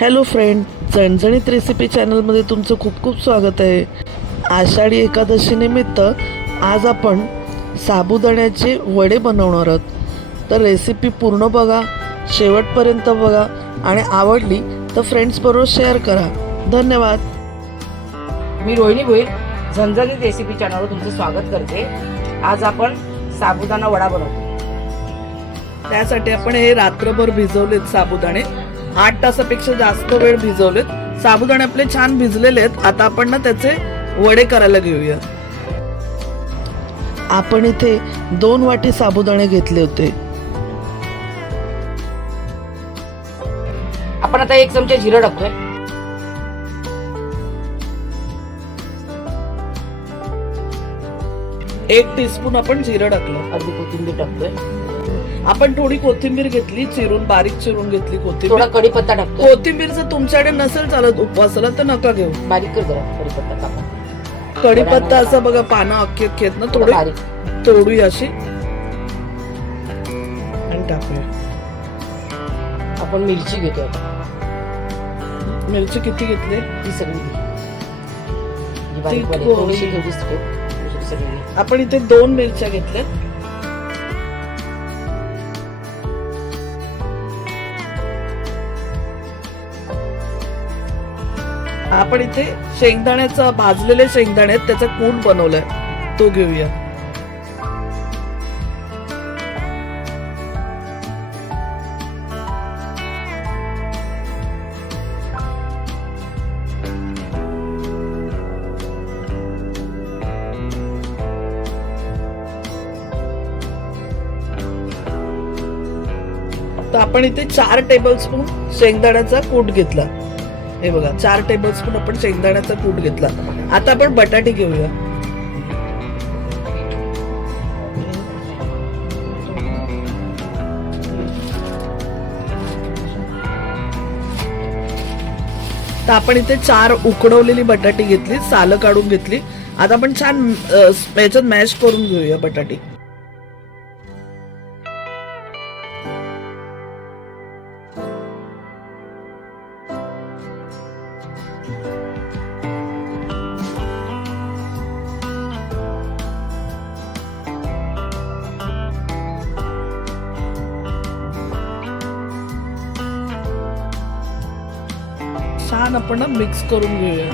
Hello friend, झणझणीत recipe चॅनलमध्ये तुमचं खूप खूप स्वागत आहे. आषाढी एकादशी निमित्त आज आपण साबुदाण्याचे वडे बनवणार आहोत. तर रेसिपी पूर्ण बघा, शेवटपर्यंत बघा आणि आवडली तर फ्रेंड्सबरोबर शेअर करा. धन्यवाद. मी रोहिणी भोईर, झणझणीत रेसिपी चॅनलवर तुमचं स्वागत करते. आज आपण साबुदाणा वडा बनवतो. त्यासाठी आपण हे रात्रभर भिजवलेत साबुदाणे, 8 तासापेक्षा जास्त वेळ भिजवलेत. साबुदाणे आपले छान भिजलेले आहेत. आता आपण ना त्याचे वडे करायला घेऊया. आपण इथे 2 वाटी साबुदाणे घेतले होते. आपण आता 1 चमचा जिरं टाकतोय. 1 टीस्पून आपण जिरं टाकलं. अर्धी कोथिंबीर टाकतोय. आपण थोडी कोथिंबीर घेतली, चिरून बारीक चिरून घेतली थोडा कोथिंबीर. कढीपत्ता टाकतोय. कोथिंबीर जर तुमच्याकडे नसेल चालत उपवासाला तर नका घेऊ. बारीक कर जरा कढीपत्ता टाका. कढीपत्ता असं बघा, पानं अख्खी अख्खी आहेत ना, थोडी बारीक. तोडूया अशी आणि टाकूया. आपण मिरची घेतोय. मिरची किती घेतली? ही सगळी घे. ही बारीक ती वाली थोडीशी ठेवलीस तू. दुसरी सगळी घे. आपण इथे 2 मिरच्या घेतल्यात. आपण इथे शेंगदाण्याचा, भाजलेले शेंगदाणे आहेत, त्याचा कूट बनवलाय, तो घेऊया. तर आपण इथे 4 टेबलस्पून शेंगदाण्याचा कूट घेतला. हे बघा, 4 टेबलस्पून आपण शेंगदाण्याचा कूट घेतला. आता आपण बटाटे घेऊया. तर आपण इथे 4 उकडवलेली बटाटी घेतली, सालं काढून घेतली. आता आपण छान याच्यात मॅश करून घेऊया बटाटी. छान आपण ना मिक्स करून घेऊया.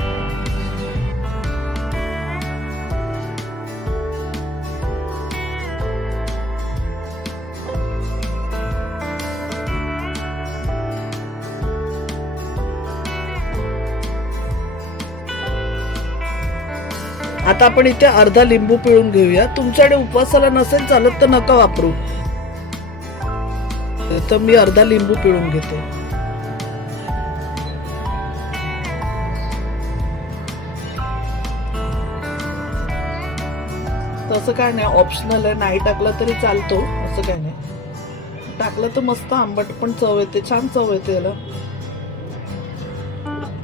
आता आपण इथे अर्धा लिंबू पिळून घेऊया. तुमच्याकडे उपवासाला नसेल चालत तर नका वापरू. तर मी अर्धा लिंबू पिळून घेते. तसं काय नाही, ऑप्शनल आहे, नाही टाकलं तरी चालतो, असं काय नाही. टाकलं तर मस्त आंबट पण चव येते, छान चव येते याला.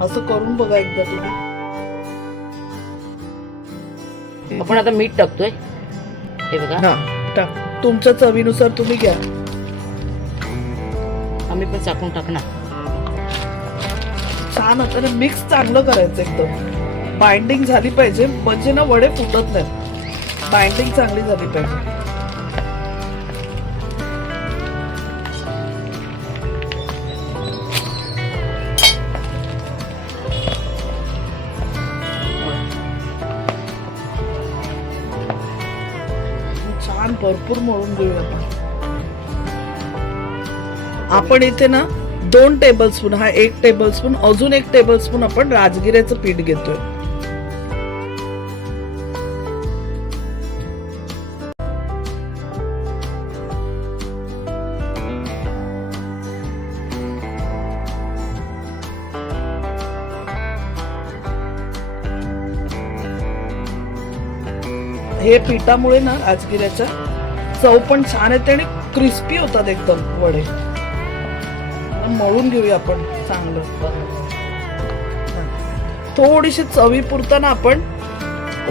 असं करून बघा एकदा तुम्ही. आपण आता मीठ टाकतोय. हे बघा. हा, टाक. तुमच्या चवीनुसार तुम्ही घ्या. आम्ही पण चाकून टाकणार. छान आता मिक्स चांगलं करायचं, एकदम बाइंडिंग झाली पाहिजे, म्हणजे ना वडे फुटत नाहीत. बाइंडिंग चांगली झाली पाहिजे. छान भरपूर मळून घेऊया आपण इथे ना 2 टेबलस्पून, हा 1 टेबलस्पून, अजून 1 टेबलस्पून आपण राजगिऱ्याचं पीठ घेतोय. हे पिठामुळे ना राजगिऱ्याच्या चव पण छान येते आणि क्रिस्पी होतात एकदम वडे. मळून घेऊया आपण चांगलं. थोडीशी चवीपुरता ना आपण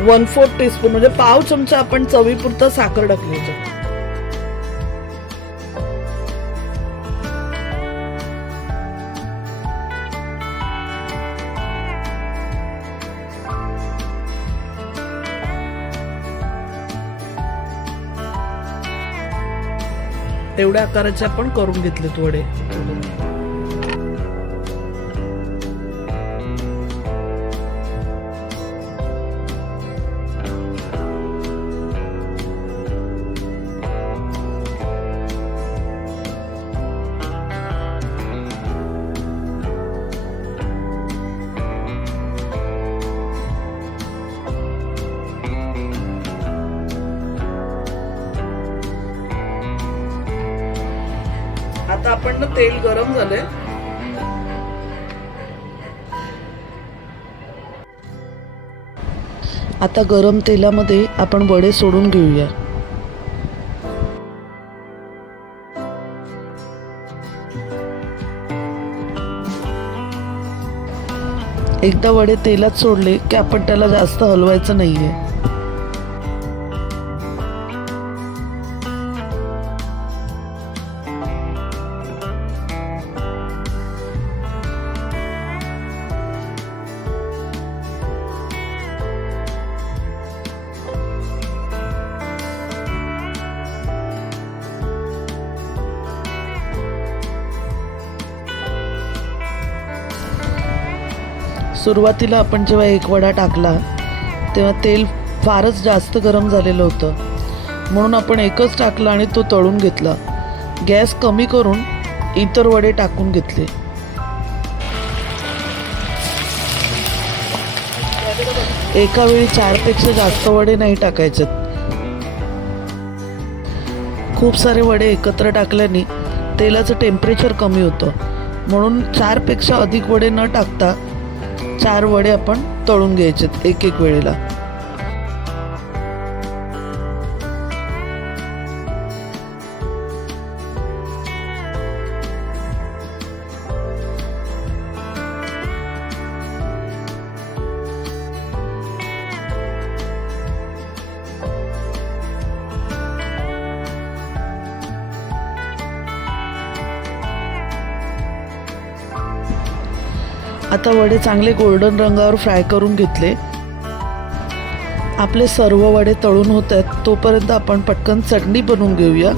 1/4 टीस्पून म्हणजे पाव चमचा आपण चवीपुरता साखर टाकली होती. एवढ्या आकाराचे आपण करून घेतलेत वडे. आता आपण ना तेल गरम झालंय. आता गरम तेलामध्ये आपण वडे सोडून घेऊया. एकदा वडे तेलात सोडले की आपण त्याला जास्त हलवायचं नाहीये. सुरुवातीला आपण जेव्हा एक वडा टाकला तेव्हा तेल फारच जास्त गरम झालेलं होतं, म्हणून आपण एकच टाकला आणि तो तळून घेतला. गॅस कमी करून इतर वडे टाकून घेतले. एका वेळी 4 पेक्षा जास्त वडे नाही टाकायचे. खूप सारे वडे एकत्र टाकल्याने तेलाचं टेम्परेचर कमी होतं, म्हणून 4 पेक्षा अधिक वडे न टाकता 4 वडे आपण तळून घ्यायचे एक एक वेळेला. आता वडे चांगले गोल्डन रंगावर फ्राय करून घेतले. आपले सर्व वडे तळून होत आहेत तोपर्यंत आपण पटकन चटणी बनवून घेऊया,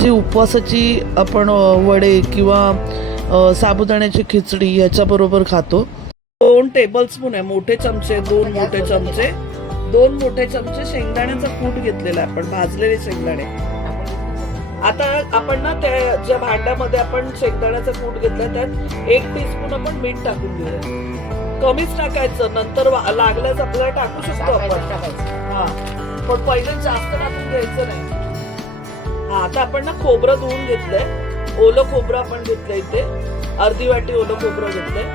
जी उपवासाची आपण वडे किंवा साबुदाण्याची खिचडी याच्याबरोबर खातो. 2 टेबलस्पून आहे, मोठे चमचे 2 मोठे चमचे 2 मोठे चमचे शेंगदाण्याचा कूट घेतलेला आहे आपण, भाजलेले शेंगदाणे. आता आपण ना त्या ज्या भांड्यामध्ये आपण शेंगदाण्याचा कूट घेतला त्यात 1 टीस्पून आपण मीठ टाकून घेऊया. कमीच टाकायचं, नंतर लागल्यास आपल्याला टाकू शकतो आपण. हा, पण पहिले जास्त टाकून घ्यायचं नाही. हा, आता आपण ना खोबरं धुवून घेतलंय. ओलं खोबरं आपण घेतलंय इथे, अर्धी वाटी ओलं खोबरं घेतलंय.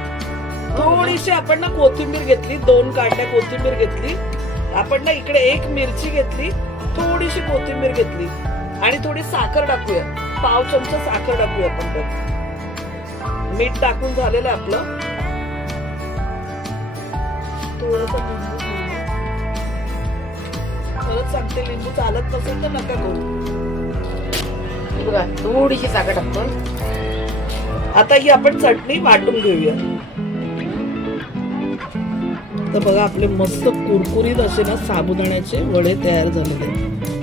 थोडीशी आपण ना कोथिंबीर घेतली, 2 कांड्या कोथिंबीर घेतली. आपण ना इकडे 1 मिरची घेतली, थोडीशी कोथिंबीर घेतली आणि थोडी साखर टाकूया. 1/2 चमचा साखर टाकूया आपण त्यात. मीठ टाकून झालेलं आहे आपलं. परत सांगते, लिंबू चालत नसेल तर नका करू. थोडीशी साखर टाकतो. आता ही आपण चटणी वाटून घेऊया. तर बघा आपले मस्त कुरकुरीत असे ना साबुदाण्याचे वडे तयार झालेले.